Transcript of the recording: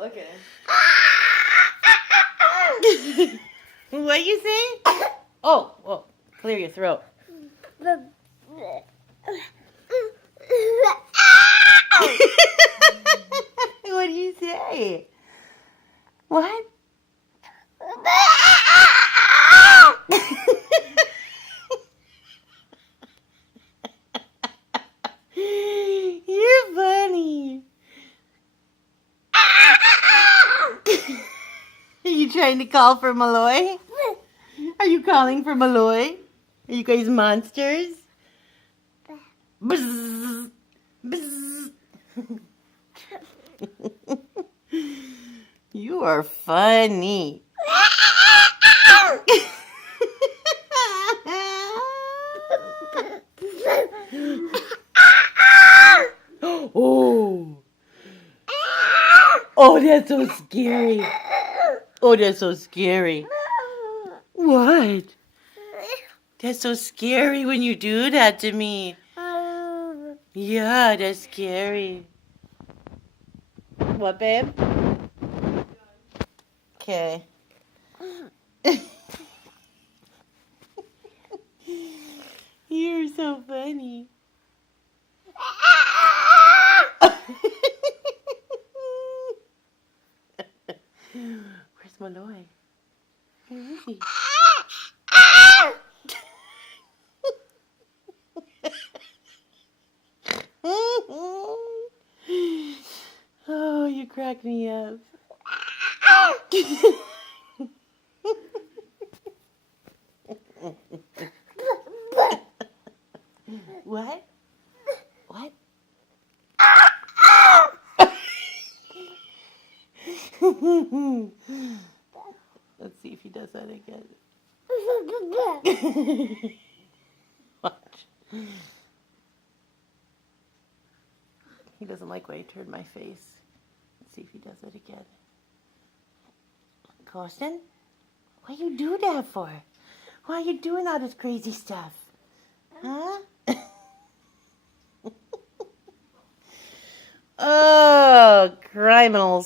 Okay. What you say? Oh, well, clear your throat. What do you say? What? You're funny. Are you trying to call for Malloy? Are you calling for Malloy? Are you guys monsters? Bzz, bzz. You are funny. Oh. Oh, that's so scary. Oh, that's so scary. What? That's so scary when you do that to me. Yeah, that's scary. What, babe? Okay. You're so funny. Where's Malloy? Where is he? Oh, you crack me up. What? What? Let's see if he does that again. Watch. He doesn't like when I turn my face. Let's see if he does it again. Carsten, why you do that for? Why are you doing all this crazy stuff? Huh? Oh, criminals.